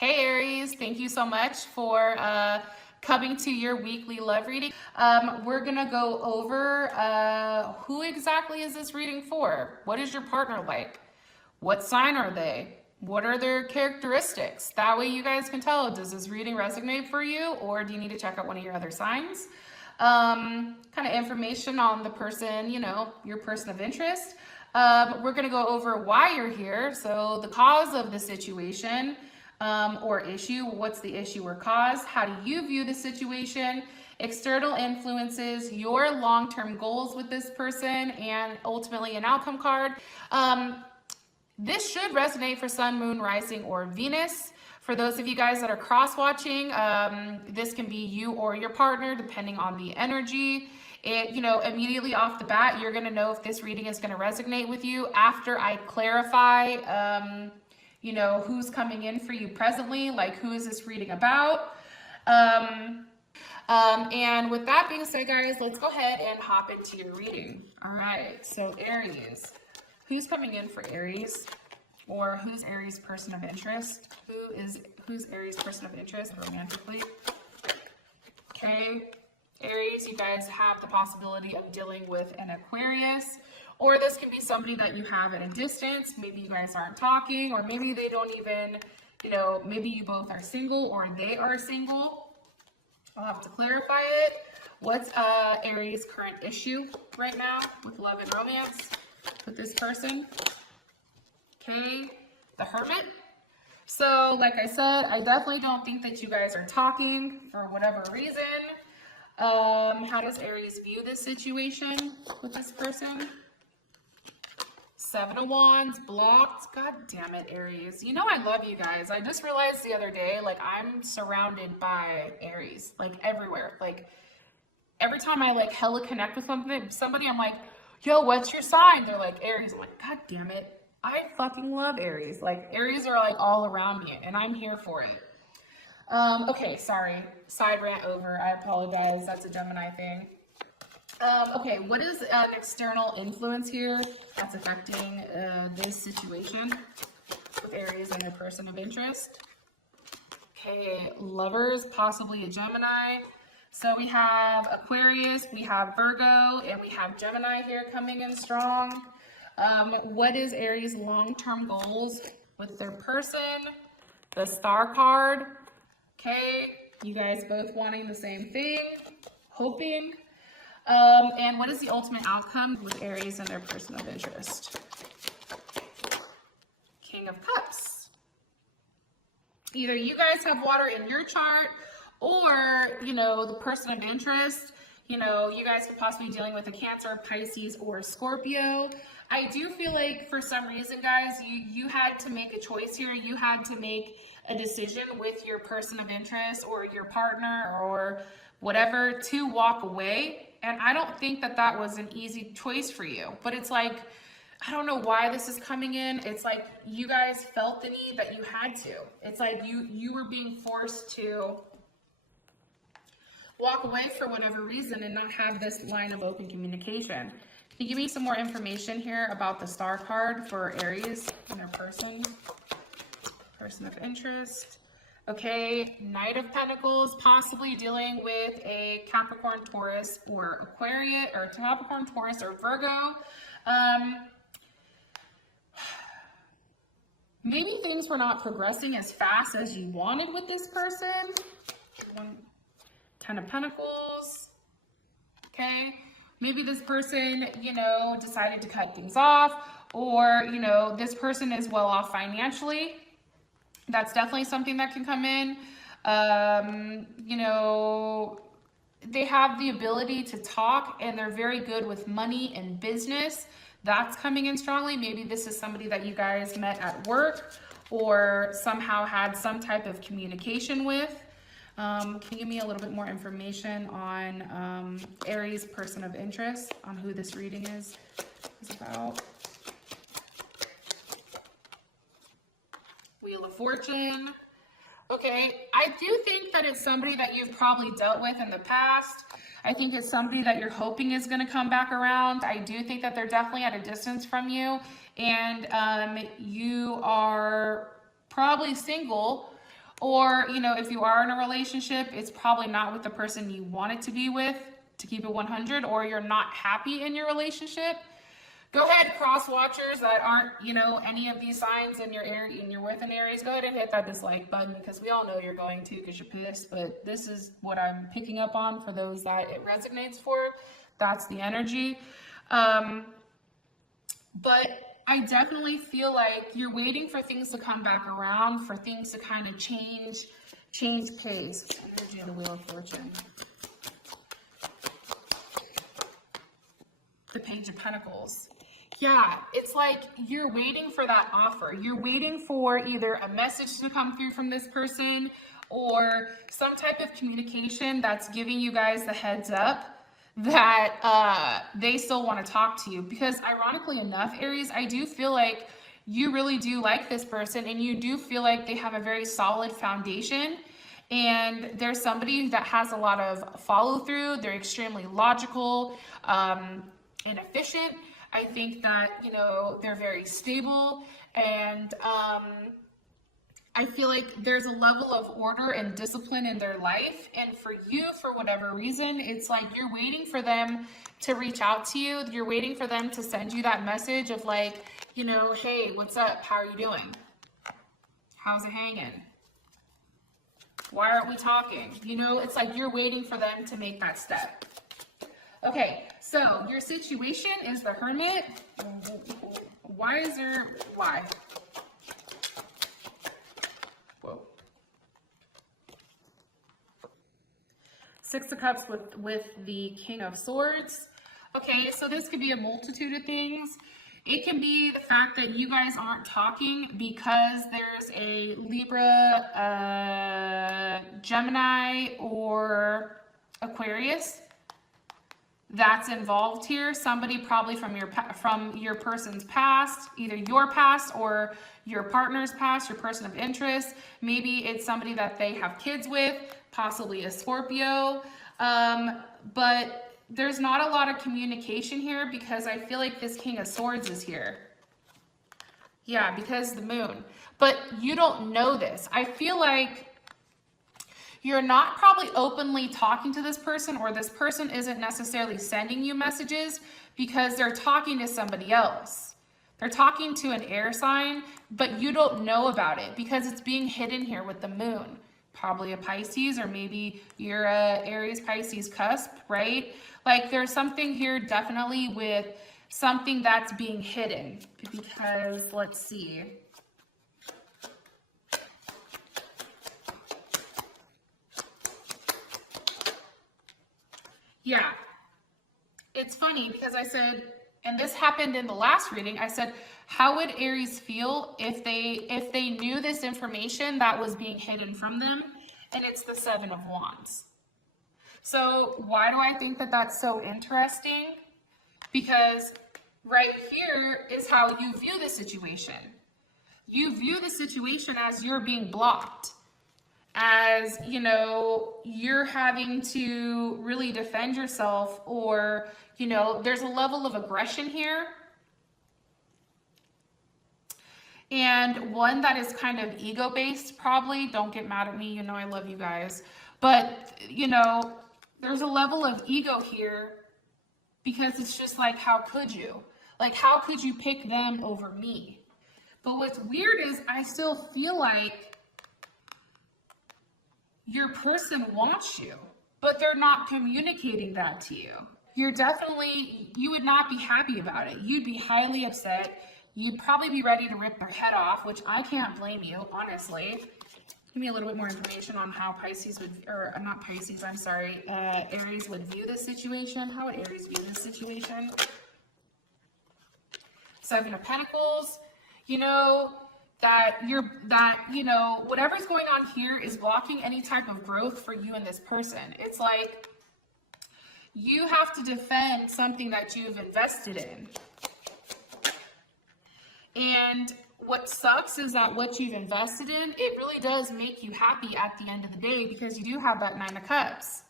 Hey Aries, thank you so much for coming to your weekly love reading. We're gonna go over who exactly is this reading for? What is your partner like? What sign are they? What are their characteristics? That way you guys can tell, does this reading resonate for you, or do you need to check out one of your other signs? Kind of information on the person, your person of interest. We're gonna go over why you're here, so the cause of the situation, or issue. What's the issue or cause? How do you view the situation? External influences, your long-term goals with this person, and ultimately an outcome card. This should resonate for Sun, Moon, Rising, or Venus. For those of you guys that are cross-watching, this can be you or your partner, depending on the energy. Immediately off the bat, you're gonna know if this reading is gonna resonate with you after I clarify who's coming in for you presently, like who is this reading about. And with that being said, guys, let's go ahead and hop into your reading. All right, so Aries, who's coming in for Aries? Or who's Aries' person of interest? Who's Aries' person of interest romantically? Okay, Aries, you guys have the possibility of dealing with an Aquarius, or this can be somebody that you have at a distance. Maybe you guys aren't talking, or maybe they don't even, maybe you both are single or they are single. I'll have to clarify it. What's Aries' current issue right now with love and romance with this person? Okay, the Hermit. So like I said, I definitely don't think that you guys are talking for whatever reason. How does Aries view this situation with this person? Seven of Wands, blocked. God damn it, Aries. I love you guys. I just realized the other day, like, I'm surrounded by Aries, like, everywhere. Like, every time I, like, hella connect with somebody, I'm like, yo, what's your sign? They're like, Aries. I'm like, God damn it. I fucking love Aries. Like, Aries are, like, all around me, and I'm here for it. Okay, sorry. Side rant over. I apologize. That's a Gemini thing. Okay, what is an external influence here that's affecting this situation with Aries and their person of interest? Okay, lovers, possibly a Gemini. So we have Aquarius, we have Virgo, and we have Gemini here coming in strong. What is Aries' long-term goals with their person? The Star card. Okay, you guys both wanting the same thing, hoping. And what is the ultimate outcome with Aries and their person of interest? King of Cups. Either you guys have water in your chart, or, the person of interest, you guys could possibly be dealing with a Cancer, Pisces, or Scorpio. I do feel like for some reason, guys, you had to make a choice here. You had to make a decision with your person of interest or your partner or whatever to walk away. And I don't think that that was an easy choice for you. But it's like, I don't know why this is coming in. It's like you guys felt the need that you had to. It's like you were being forced to walk away for whatever reason and not have this line of open communication. Can you give me some more information here about the Star card for Aries and their person of interest? Okay, Knight of Pentacles, possibly dealing with a Capricorn, Taurus, or Aquarius, or Capricorn, Taurus, or Virgo. Maybe things were not progressing as fast as you wanted with this person. Ten of Pentacles. Okay, maybe this person, decided to cut things off, or, this person is well off financially. That's definitely something that can come in. They have the ability to talk, and they're very good with money and business. That's coming in strongly. Maybe this is somebody that you guys met at work or somehow had some type of communication with. Can you give me a little bit more information on Aries' person of interest, on who this reading is about? Wheel of Fortune. Okay, I do think that it's somebody that you've probably dealt with in the past. I think it's somebody that you're hoping is going to come back around. I do think that they're definitely at a distance from you, and you are probably single, Or, you know, if you are in a relationship, it's probably not with the person you want it to be with, to keep it 100, or you're not happy in your relationship. Go ahead, cross watchers that aren't, you know, any of these signs in your area and you're with an Aries, go ahead and hit that dislike button, because we all know you're going to, because you're pissed. But this is what I'm picking up on for those that it resonates for. That's the energy. But I definitely feel like you're waiting for things to come back around, for things to kind of change pace. Energy of the Wheel of Fortune. The Page of Pentacles. Yeah, it's like you're waiting for that offer. You're waiting for either a message to come through from this person or some type of communication that's giving you guys the heads up that they still want to talk to you. Because ironically enough, Aries, I do feel like you really do like this person, and you do feel like they have a very solid foundation, and there's somebody that has a lot of follow through. They're extremely logical and efficient. I think that, you know, they're very stable, and I feel like there's a level of order and discipline in their life. And for you, for whatever reason, it's like you're waiting for them to reach out to you. You're waiting for them to send you that message of like, you know, hey, what's up? How are you doing? How's it hanging? Why aren't we talking? You know, it's like you're waiting for them to make that step. Okay, so your situation is the Hermit. Why? Whoa. Six of Cups with the King of Swords. Okay, so this could be a multitude of things. It can be the fact that you guys aren't talking because there's a Libra, Gemini, or Aquarius that's involved here. Somebody probably from your person's past, either your past or your partner's past, your person of interest. Maybe it's somebody that they have kids with, possibly a Scorpio. But there's not a lot of communication here because I feel like this King of Swords is here. Yeah, because the Moon. But you don't know this. I feel like you're not probably openly talking to this person, or this person isn't necessarily sending you messages because they're talking to somebody else. They're talking to an air sign, but you don't know about it because it's being hidden here with the Moon. Probably a Pisces, or maybe you're a Aries Pisces cusp, right? Like there's something here definitely with something that's being hidden, because let's see. Yeah, it's funny because I said, and this happened in the last reading, I said, how would Aries feel if they knew this information that was being hidden from them? And it's the Seven of Wands. So why do I think that that's so interesting? Because right here is how you view the situation. You view the situation as you're being blocked. As, you know, you're having to really defend yourself, or, you know, there's a level of aggression here. And one that is kind of ego-based, probably. Don't get mad at me, you know I love you guys. But, you know, there's a level of ego here because it's just like, how could you? Like, how could you pick them over me? But what's weird is I still feel like your person wants you, but they're not communicating that to you. You would not be happy about it. You'd be highly upset. You'd probably be ready to rip their head off, which I can't blame you, honestly. Give me a little bit more information on how Aries would view this situation. How would Aries view this situation? Seven of Pentacles, you know, whatever's going on here is blocking any type of growth for you and this person. It's like you have to defend something that you've invested in. And what sucks is that what you've invested in, it really does make you happy at the end of the day, because you do have that Nine of Cups.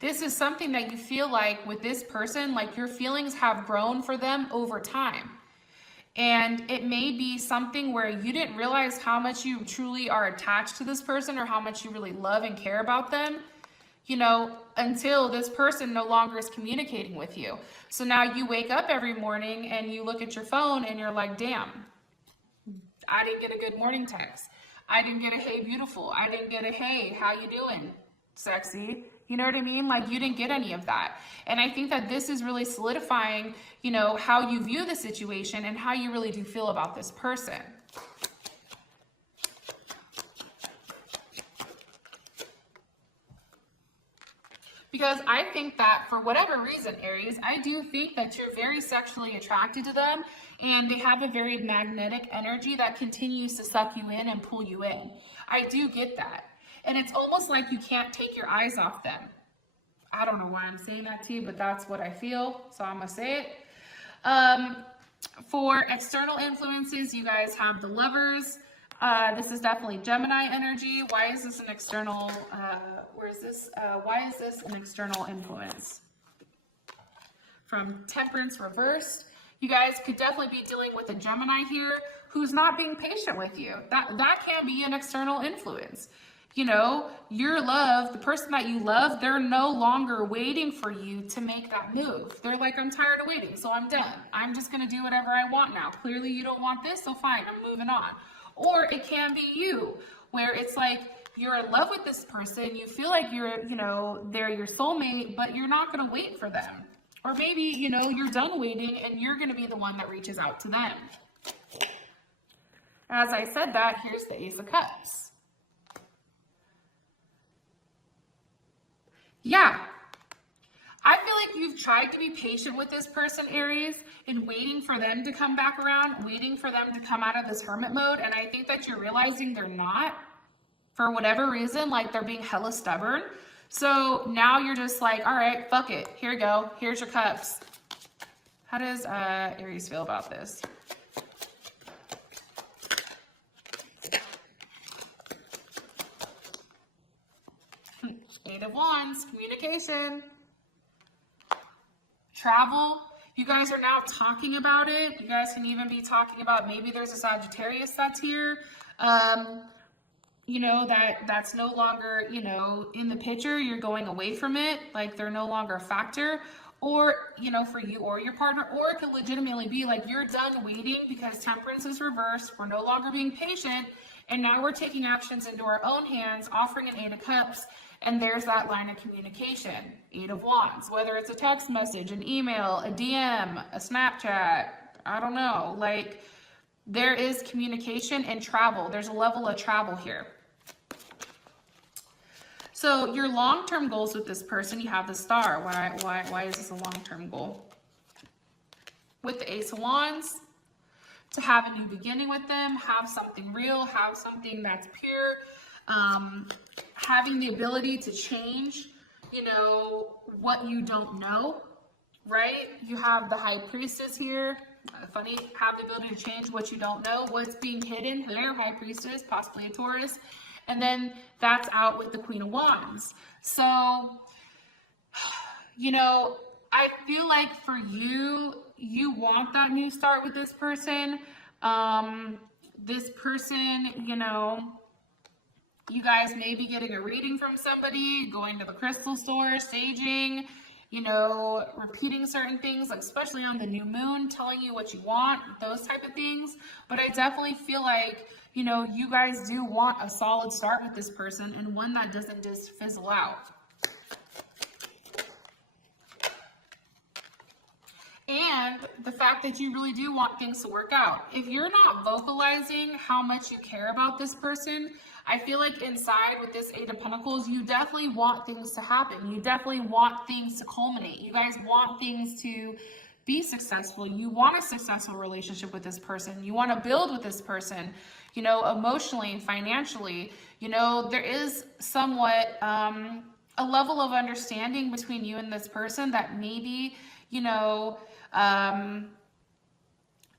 This is something that you feel like with this person, like your feelings have grown for them over time. And it may be something where you didn't realize how much you truly are attached to this person or how much you really love and care about them, you know, until this person no longer is communicating with you. So now you wake up every morning and you look at your phone and you're like, damn, I didn't get a good morning text. I didn't get a hey beautiful. I didn't get a hey, how you doing, sexy? You know what I mean? Like, you didn't get any of that. And I think that this is really solidifying, you know, how you view the situation and how you really do feel about this person. Because I think that for whatever reason, Aries, I do think that you're very sexually attracted to them, and they have a very magnetic energy that continues to suck you in and pull you in. I do get that. And it's almost like you can't take your eyes off them. I don't know why I'm saying that to you, but that's what I feel, so I'm gonna say it. For external influences, you guys have the Lovers. This is definitely Gemini energy. Why is this an external, why is this an external influence? From Temperance reversed. You guys could definitely be dealing with a Gemini here who's not being patient with you. That can be an external influence. You know, your love, the person that you love, they're no longer waiting for you to make that move. They're like, I'm tired of waiting, so I'm done. I'm just going to do whatever I want now. Clearly you don't want this, so fine, I'm moving on. Or it can be you, where it's like you're in love with this person, you feel like you're, you know, they're your soulmate, but you're not going to wait for them. Or maybe, you know, you're done waiting and you're going to be the one that reaches out to them. As I said that, here's the Ace of Cups. Yeah, I feel like you've tried to be patient with this person, Aries, and waiting for them to come back around, waiting for them to come out of this hermit mode. And I think that you're realizing they're not, for whatever reason, like they're being hella stubborn. So now you're just like, all right, fuck it. Here you go. Here's your cups. How does Aries feel about this? Eight of Wands, communication, travel. You guys are now talking about it. You guys can even be talking about maybe there's a Sagittarius that's here. You know, that's no longer, you know, in the picture. You're going away from it. Like they're no longer a factor. Or, you know, for you or your partner. Or it could legitimately be like you're done waiting because Temperance is reversed. We're no longer being patient. And now we're taking actions into our own hands, offering an Eight of Cups. And there's that line of communication, Eight of Wands, whether it's a text message, an email, a DM, a Snapchat, I don't know. Like, there is communication and travel. There's a level of travel here. So your long-term goals with this person, you have the Star. Why is this a long-term goal? With the Ace of Wands, to have a new beginning with them, have something real, have something that's pure, having the ability to change, you know, what you don't know, right? You have the High Priestess here. Funny, have the ability to change what you don't know, what's being hidden. Hello, High Priestess, possibly a Taurus. And then that's out with the Queen of Wands. So, you know, I feel like for you, you want that new start with this person. This person, you know, you guys may be getting a reading from somebody, going to the crystal store, saging, you know, repeating certain things, like especially on the new moon, telling you what you want, those type of things. But I definitely feel like, you know, you guys do want a solid start with this person and one that doesn't just fizzle out. And the fact that you really do want things to work out. If you're not vocalizing how much you care about this person, I feel like inside with this Eight of Pentacles, you definitely want things to happen. You definitely want things to culminate. You guys want things to be successful. You want a successful relationship with this person. You want to build with this person, you know, emotionally and financially. You know, there is somewhat a level of understanding between you and this person that maybe, you know,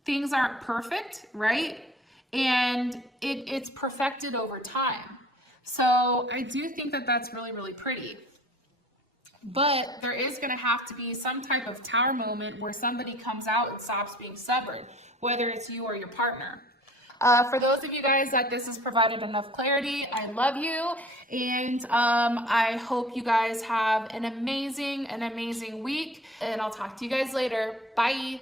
things aren't perfect, right? And it's perfected over time. So I do think that that's really, really pretty. But there is going to have to be some type of tower moment where somebody comes out and stops being stubborn. whether it's you or your partner. For those of you guys that this has provided enough clarity, I love you, and I hope you guys have an amazing week, and I'll talk to you guys later. Bye.